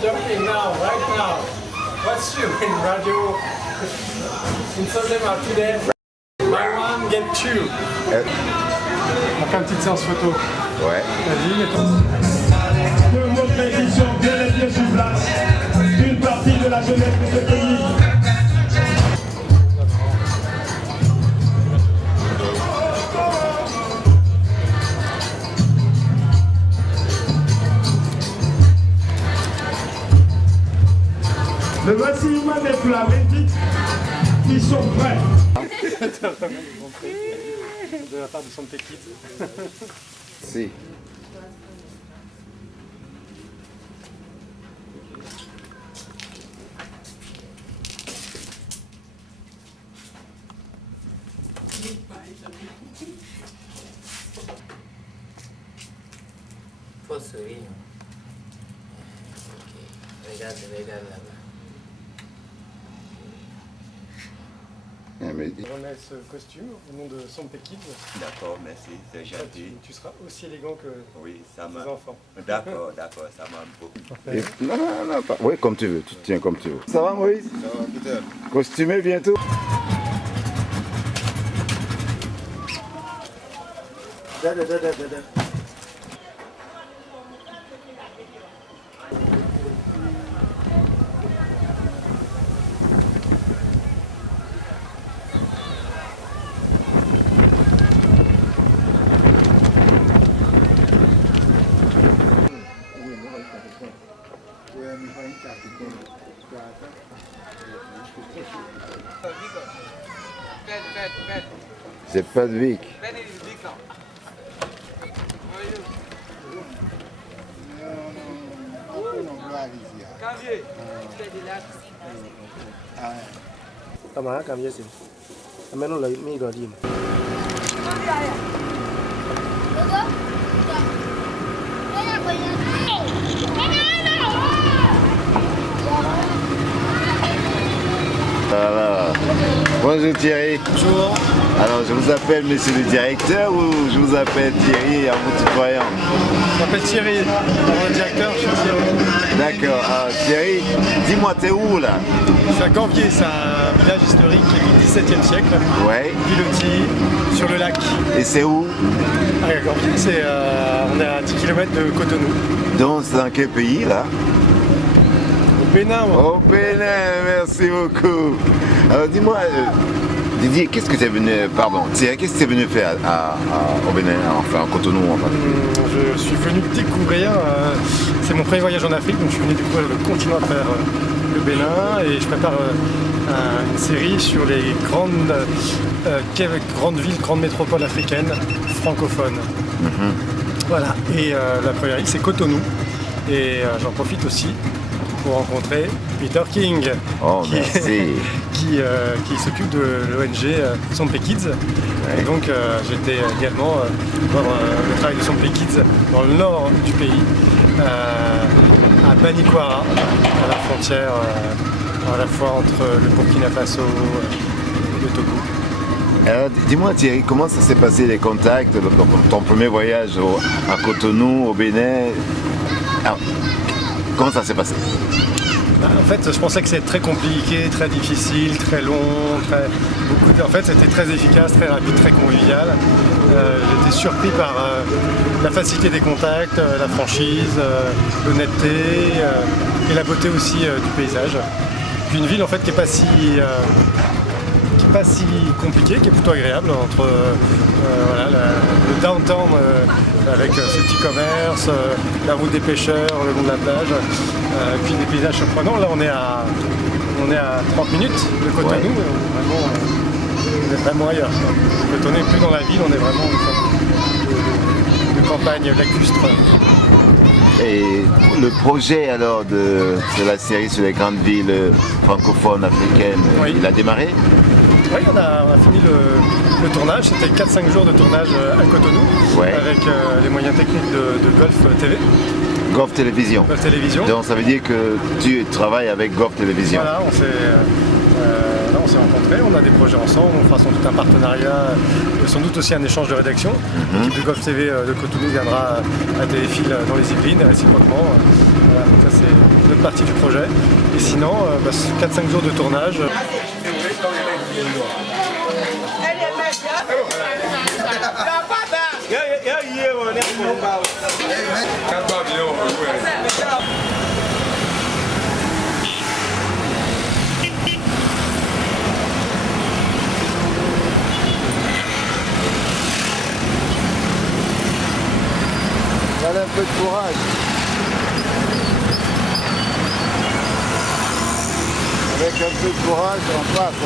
jumping now, right now. What's you in radio? In Solema today, my one get two. On fait une petite séance photo. Ouais. Vas-y, mets-toi. De votre édition, bien et bien sur place, une partie de la jeunesse de ce pays. Le voici des Flamandiques qui sont prêts. De la part de Santé Kids. Si. Faut sourire. Ok. Regarde là-bas. Ah, mais... On remet ce costume au nom de Santé Kids. D'accord, merci, c'est gentil. Tu seras aussi élégant que Oui, ça tes m'a... enfants. D'accord, ça m'a beaucoup. Et- Non, non, non, pas... Oui, comme tu veux, tu te tiens comme tu veux. Ça va, Moïse? Ça va, Peter? Costumé bientôt? C'est pas de Vic. Kama kamye sin. Ameno la mi do dim. Alors, bonjour Thierry. Bonjour. Alors, je vous appelle monsieur le directeur ou je vous appelle Thierry en vous tutoyant? Je m'appelle Thierry. Avant le directeur, je suis Thierry. D'accord. Alors, Thierry, dis-moi, t'es où là? Je suis à Gambier, c'est un village historique du XVIIe siècle. Ouais. Pilotis, sur le lac. Et c'est où? À Gambier, on est à 10 km de Cotonou. Donc, c'est dans quel pays là? Au Bénin, moi. Au Bénin, merci beaucoup. Alors, dis-moi, Didier, qu'est-ce que tu es venu, pardon, Thierry, qu'est-ce que tu es venu faire au Bénin, enfin, en Cotonou en particulier? Je suis venu découvrir, c'est mon premier voyage en Afrique, donc je suis venu découvrir le continent à travers le Bénin et je prépare une série sur les grandes villes, grandes métropoles africaines francophones. Voilà, et la première île c'est Cotonou et j'en profite aussi pour rencontrer Peter King Oh, merci. qui s'occupe de l'ONG Santé Kids. Et donc j'étais également voir le travail de Santé Kids dans le nord du pays, à Banikwara, à la frontière à la fois entre le Burkina Faso et le Togo. Alors, dis-moi Thierry, comment ça s'est passé les contacts, ton premier voyage à Cotonou, au Bénin? Alors, comment ça s'est passé? En fait, je pensais que c'était très compliqué, très difficile, très long, en fait, c'était très efficace, très rapide, très convivial. J'étais surpris par la facilité des contacts, la franchise, l'honnêteté et la beauté aussi du paysage. Puis une ville en fait qui n'est pas si compliquée, qui est plutôt agréable entre le downtown avec ses petits commerces, la route des pêcheurs, le long de la plage, puis des paysages surprenants. Là on est à 30 minutes de Cotonou, ouais. On est vraiment ailleurs. Cotonou n'est plus dans la ville, on est vraiment une campagne lacustre. Et le projet alors de la série sur les grandes villes francophones africaines, Oui. il a démarré? Oui, on a fini le tournage, c'était 4-5 jours de tournage à Cotonou, Ouais. avec les moyens techniques de Golf TV. Golf Télévision. Golf Télévision. Donc ça veut dire que tu travailles avec Golf Télévision. Voilà, on s'est rencontrés, on a des projets ensemble, on fera sans doute un partenariat, sans doute aussi un échange de rédaction. L'équipe de Golf TV de Cotonou viendra à Téléfil dans les Yvelines, réciproquement. Voilà, donc ça c'est notre autre partie du projet. Et sinon, 4-5 jours de tournage. Allez, un peu de courage. Avec un peu de courage, on passe.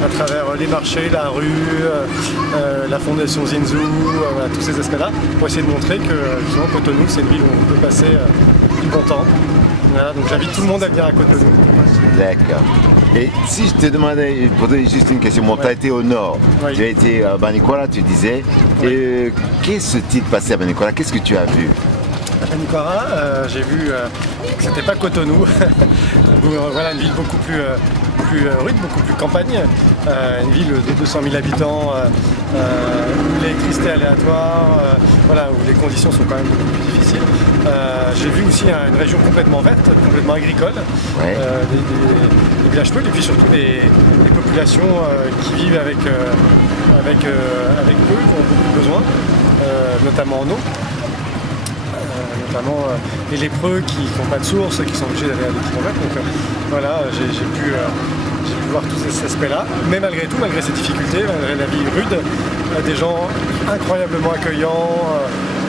À travers les marchés, la rue, la fondation Zinzou, tous ces aspects-là, pour essayer de montrer que justement, Cotonou, c'est une ville où on peut passer du bon temps. Voilà, donc j'invite tout le monde à venir à Cotonou. D'accord. Et si je te demandais, pour donner juste une question, tu as été au nord, Oui. tu as été à Banikwara, tu disais, Oui. qu'est-ce qui s'est passé à Banikwara? Qu'est-ce que tu as vu? À Banikwara, j'ai vu que c'était pas Cotonou. Voilà, une ville beaucoup plus rude, beaucoup plus campagne, une ville de 200 000 habitants, où l'électricité est aléatoire, voilà, où les conditions sont quand même beaucoup plus difficiles. J'ai vu aussi une région complètement verte, complètement agricole, Ouais. des villages peu, et puis surtout des populations qui vivent avec peu, qui ont beaucoup besoin, notamment en eau. Notamment les lépreux qui n'ont pas de source, qui sont obligés d'aller à des kilomètres. Donc voilà, j'ai pu voir tous ces aspects-là. Mais malgré tout, malgré ces difficultés, malgré la vie rude, des gens incroyablement accueillants,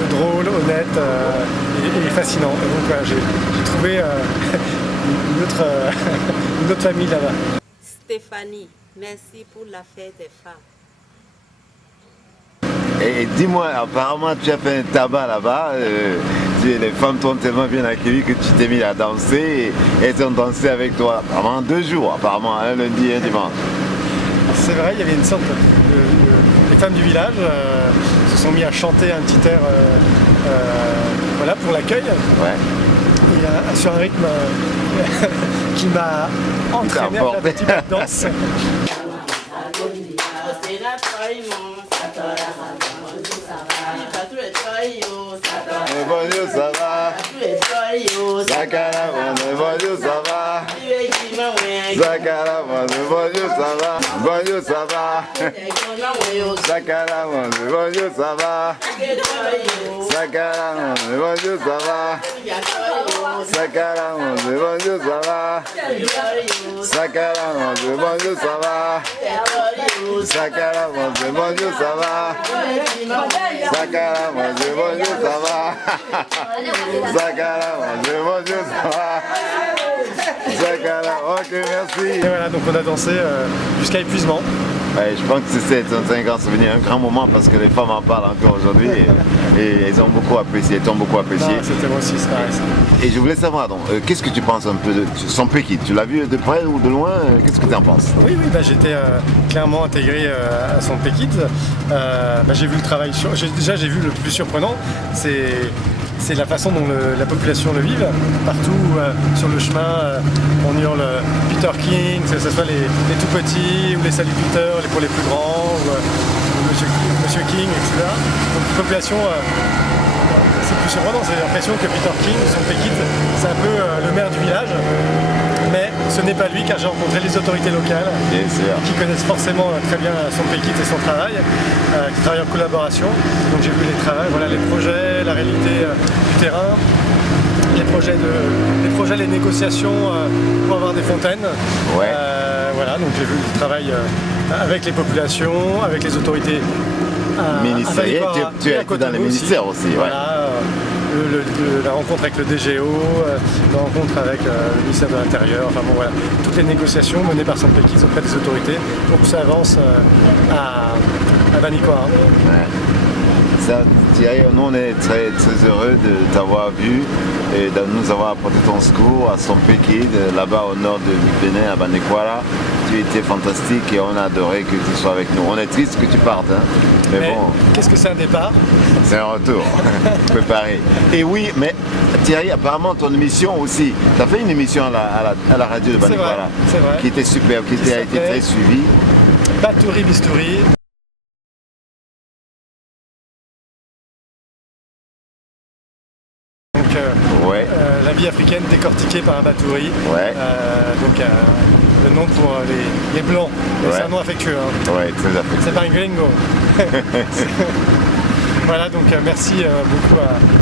drôles, honnêtes et fascinants. Et donc voilà, j'ai trouvé une autre famille là-bas. Stéphanie, merci pour la fête des femmes. Et dis-moi, apparemment tu as fait un tabac là-bas, les femmes t'ont tellement bien accueilli que tu t'es mis à danser et elles ont dansé avec toi pendant 2 jours, apparemment, un lundi et un dimanche. C'est vrai, il y avait une sorte les femmes du village se sont mis à chanter un petit air voilà, pour l'accueil. Ouais. Et sur un rythme qui m'a entraîné à faire des petits pas de danse. Bonjour, ça va? Zakara, bonjour, ça va? Zakara, bonjour, ça va? Bonjour, ça va? Zakara, bonjour, ça va? Zakara, bonjour, ça va? Zakara, bonjour, ça va? Zakara, bonjour, ça va? Zakara, bonjour, ça va? Zakara, bonjour, ça va? Zakara, bonjour, ça va? Zakara, ok, merci. Et voilà, donc on a dansé jusqu'à épuisement. Ouais, je pense que c'est un grand souvenir, un grand moment parce que les femmes en parlent encore aujourd'hui et elles ont beaucoup apprécié, elles t'ont beaucoup apprécié. C'était moi aussi, c'est pareil. Et je voulais savoir donc, qu'est-ce que tu penses un peu de son Pékin? Tu l'as vu de près ou de loin? Qu'est-ce que tu en penses? Oui, j'étais clairement intégré à son Pékin. J'ai vu le travail, déjà j'ai vu le plus surprenant, c'est la façon dont la population le vive. Partout sur le chemin, on hurle Peter King, que ce soit les tout petits ou les saluteurs pour les plus grands, ou Monsieur King, etc. Donc la population, c'est plus surprenant, c'est l'impression que Peter King, son Pékin, c'est un peu le maire du village. Mais ce n'est pas lui, car j'ai rencontré les autorités locales qui connaissent forcément très bien son Pékin et son travail, qui travaillent en collaboration. Donc j'ai vu les projets, la réalité du terrain, les projets, les négociations pour avoir des fontaines. Ouais. Voilà, donc j'ai vu le travail avec les populations, avec les autorités ministérielles. Tu es dans les ministères aussi. Voilà, la rencontre avec le DGO, la rencontre avec le ministère de l'Intérieur, enfin bon voilà, toutes les négociations menées par son Pékin auprès des autorités pour que ça avance à Banikwara. Ouais. Ça, Thierry, nous on est très, très heureux de t'avoir vu et de nous avoir apporté ton secours à son Pékin, là-bas au nord du Bénin, à Banikwara. tu étais fantastique et on a adoré que tu sois avec nous. On est triste que tu partes, hein. Mais bon, qu'est-ce que c'est un départ? c'est un retour préparé. Et oui, mais Thierry, apparemment ton émission aussi, tu as fait une émission à la radio de Banikoala, c'est vrai. qui était superbe, qui a été très suivie. Batouri Bistouri. Donc, la vie africaine décortiquée par un Batouri. Ouais. Donc le nom pour les blancs. Mais c'est un nom affectueux. Hein. Ouais, très affectueux. C'est pas un gringo. Voilà, donc merci beaucoup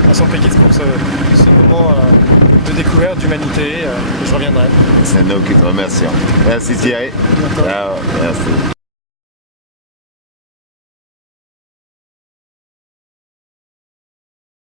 à Son Pékis pour ce moment de découverte d'humanité. Je reviendrai. C'est nous qui te remercions. Merci Thierry. À bientôt. Ciao. Merci.